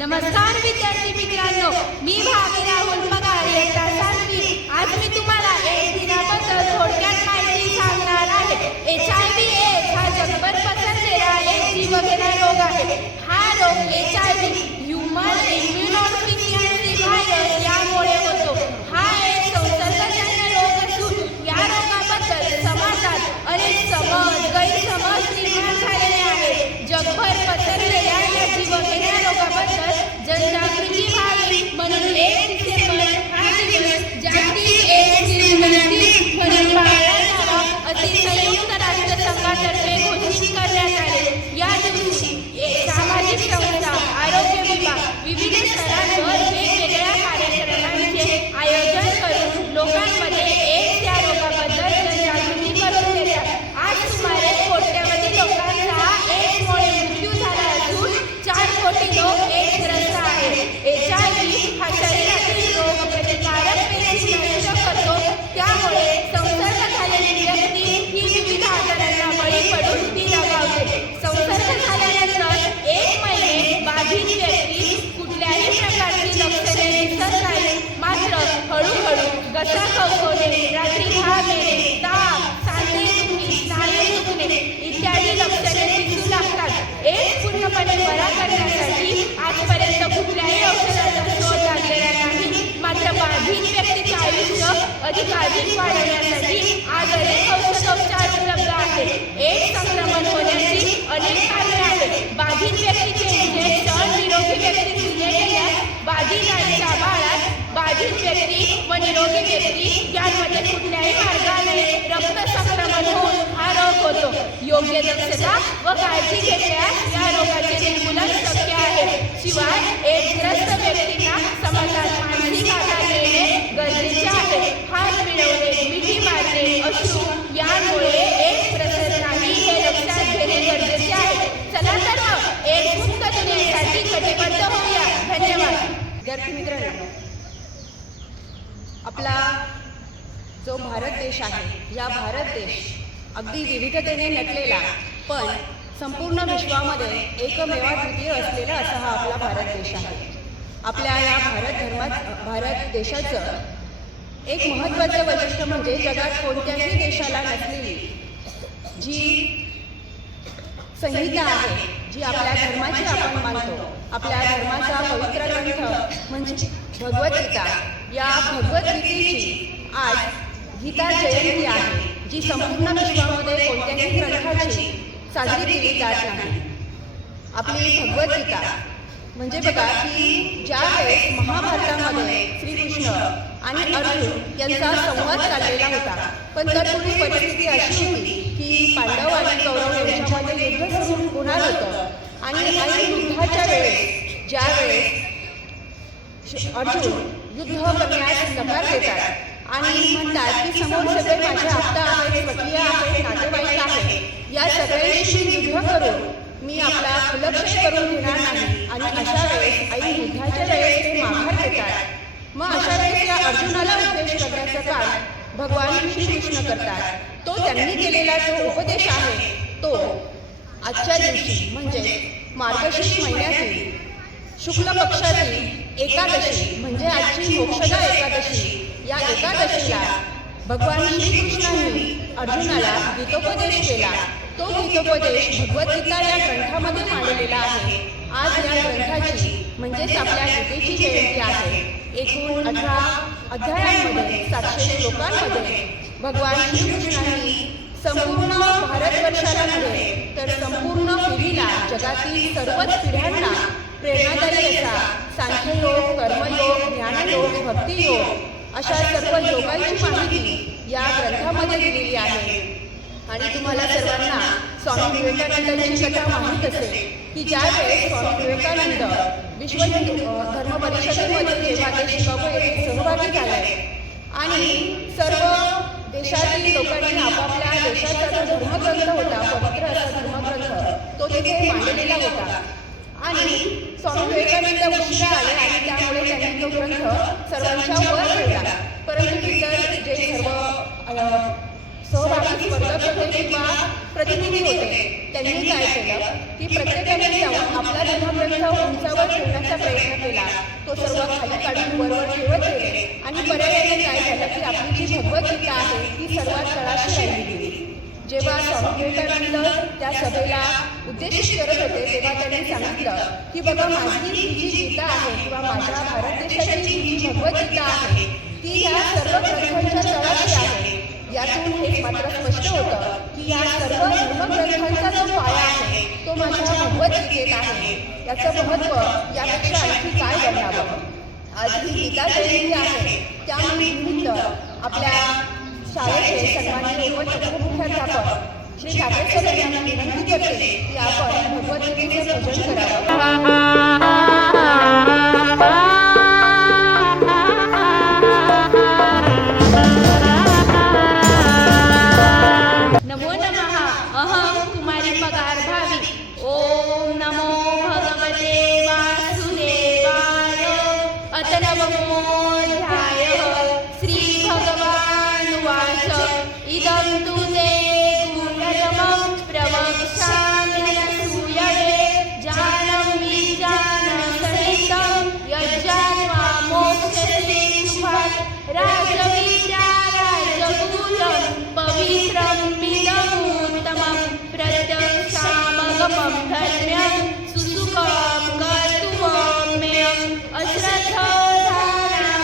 नमस्कार विद्यार्थी मित्रांनो, मी भावी राहुल पगार इयत्ता 7वी। आज मी तुम्हाला एड्स दिनाबद्दल थोडक्यात माहिती सांगणार आहे। HIV एड्स हा जगभर पसरलेला एक जीवघेणा रोग आहे। हा रोग HIV ह्यूमन इम्युनोडेफिशियन्सी व्हायरस यामुळे होतो। हा एक संसर्गजन्य रोग असून या रोगाबद्दल समाजात अनेक समज गैरसमज निर्माण झालेले आहेत। जगभर पसरलेल्या या जीवघेण्या रोगाबद्दल जनजागृती व्हावी म्हणून 1 डिसेंबर हा दिवस जागतिक एड्स दिन म्हणून पाळला जावा असे संयुक्त राष्ट्रसंघातर्फे घोषित करण्यात आले। या दिवशी सामाजिक संस्था, आरोग्य विभाग विविध स्तरांवर वेगवेगळ्या कार्यक्रमांचे आयोजन करून लोकांमध्ये एड्स या रोगाबद्दल जनजागृती करून देतात। आज सुमारे कोट्यावधी लोकांचा एड्समुळे मृत्यू झाला असून 4 कोटी लोक एड्सग्रस्त आहेत। HIV हा शरीरातील रोग प्रतिकारक पेशी नष्ट करतो, त्यामुळे संसर्ग झालेली व्यक्ती ही विविध आजारांना बळी पडून ती दगावते। संसर्ग झाल्यानंतर 1 महिने बाधित व्यक्ती कुठल्याही प्रकारची लक्षणे दिसत नाही, मात्र हळूहळू घसा खवखवणे, रात्री घाम येणे, ताप, सांधेदुखी, स्नायू दुखणे इत्यादी लक्षणे दिसू लागतात। एड्स पूर्णपणे बरा करण्यासाठी आजपर्यंत कुठल्याही औषधाचा शोध लागलेला नाही, मात्र बाधित व्यक्तीचे आयुष्य अधिकाधिक वाढवण्यासाठी आज अनेक औषधोपचार उपलब्ध आहेत। एड्स संक्रमण होण्याची अनेक कारणे आहेत। बाधित व्यक्तीचे इंजेक्शन निरोगी व्यक्ती दिले गेल्यास बाधित आईच्या बाळात बाधित व्यक्ती व निरोगी व्यक्ती यांमध्ये कुठल्याही मार्गाने रक्त संक्रमण होऊन हा रोग होतो। योग्य दक्षता व काळजी घेतल्यास या रोगाचे निर्मूलन शक्य आहे। शिवाय एड्सग्रस्त व्यक्तींना समाजात मानसिक आधार देणे गरजेचे आहे। हात मिळवणे, मिठी मारणे, अश्रू यामुळे एड्स प्रसरत नाही हे लक्षात घेणे गरजेचे आहे। चला तर मग एड्स मुक्त दुनियेसाठी कटिबद्ध होऊया। धन्यवाद। विद्यार्थी मित्रांनो, आपला जो भारत देश आहे, या भारत देश अगदी विविधतेने नटलेला पण संपूर्ण विश्वामध्ये एकमेवाद्वितीय असलेला असा हा आपला भारत देश आहे। आपल्या या भारत देशाचं एक महत्त्वाचं वैशिष्ट्य म्हणजे जगात कोणत्याही देशाला नसलेली जी संहिता आहे, जी आपल्या धर्माची आपण मानतो, आपल्या धर्माचा पवित्र ग्रंथ म्हणजे भगवद्गीता, या भगवद्गीतेची आज गीता जयंती आहे, जी संपूर्ण विश्वामध्ये कोणत्याही ग्रंथाची साजरी केली जात नाही। आपली भगवद्गीता म्हणजे बघा की ज्या वेळेस महाभारतामध्ये श्रीकृष्ण आणि अर्जुन यांचा संवाद चाललेला होता, पण तत्पूर्वी परिस्थिती अशी होती की पांडव आणि कौरव यांच्यामध्ये युद्ध सुरू होणार होतं आणि युद्धाच्या वेळेस ज्या वेळेस अर्जुन युद्ध करण्यास नकार देतात आणि म्हणतात की समोर सगळे माझे आप्त आहेत, स्वकीय आहेत, नातेवाईक आहेत, या सगळ्यांशी युद्ध करून मी आपला कुलक्षय करून घेणार नाही आणि अशा वेळेस आई युद्धाच्या वेळेस ते माघार घेतात। मग अशा वेळेस या अर्जुनाला उपदेश करण्याचं काम भगवान श्रीकृष्ण करतात। तो त्यांनी केलेला जो उपदेश आहे तो आजच्या दिवशी म्हणजे मार्गशीर्ष महिन्यातील शुक्ल पक्षातील एकादशी म्हणजे आजची मोक्षदा एकादशी, या एकादशीला भगवान श्रीकृष्णांनी अर्जुनाला गीतोपदेश केला। तो गीतोपदेश भगवद्गीता या ग्रंथामध्ये मांडलेला आहे। आज या ग्रंथाची म्हणजेच आपल्या गीतेची जयंती आहे। एकूण 18 अध्यायांमध्ये 700 श्लोकांमध्ये भगवान श्रीकृष्णांनी संपूर्ण भारतवर्षाला नव्हे तर संपूर्ण पिढीला, जगातील सर्वच पिढ्यांना प्रेरणादायी असा सांख्ययोग, कर्मयोग, ज्ञानयोग, भक्तियोग अशा सर्व योगांची माहिती या ग्रंथामध्ये दिलेली आहे। आणि तुम्हाला सर्वांना स्वामी विवेकानंदांची कथा माहीत असेल की ज्या वेळेस स्वामी विवेकानंद विश्व धर्म परिषदेमध्ये जेव्हा ते शिकागो येथे सहभागी झाले आणि सर्व देशातील लोकांनी आपापल्या देशाचा जो धर्मग्रंथ होता, पवित्र असा धर्मग्रंथ, तो तिथे मांडलेला होता आणि स्वामी विवेकानंद उशिरा आले आणि त्यामुळे त्यांनी तो ग्रंथ सर्वांच्या वर ठेवला। परंतु इतर जे सर्व सहभागी स्पर्धक होते किंवा प्रतिनिधी होते त्यांनी काय केलं की प्रत्येकाने जाऊन आपला धर्मग्रंथ उंचावर ठेवण्याचा प्रयत्न केला. तो सर्व खाली काढून वरवर ठेवत गेले आणि पर्यायाने काय झालं की आपली जी भगवद्गीता आहे ती सर्वात तळाशी राहिली गेली. जेव्हा स्वामी विवेकानंद त्या सभेला उद्देशित करत होते तेव्हा त्यांनी सांगितलं की बघा, माझी ही जी गीता आहे किंवा माझ्या भारत देशाची जी भगवद्गीता आहे ती या सर्व ग्रंथांच्या तळाशी आहे. यातून हे मात्र स्पष्ट होतं की या सर्व धर्मग्रंथांचा जो पाया आहे तो माझ्या भगवद्गीतेत आहे. याचं महत्त्व यापेक्षा आणखी काय वर्णावं. आज ही गीता जयंती आहे, त्यानिमित्त आपल्या शाळेचे सन्माननीय उपमुख्याध्यापक श्री ठाकरे सर यांना विनंती करते की आपण भगवद्गीतेचं पूजन करावं. नमो नमः. अहं कुमारी पगार भावी. ओम नमो भगवते वासुदेवाय. अथ नवमोऽध्यायः. श्री भगवानुवाच. इदं तु ते गुह्यतमं प्रवक्ष्यामि नसूयवे. जानन्मि जानसहितं यज्जात्वा मोक्ष्यसे शुभात्. राजवीर्या राजपूतं पवित्रं मिदमुत्तमं. प्रत्यक्षामगमं धर्म्यं सुसुखं कर्तुममेयम्. अश्रद्धधानां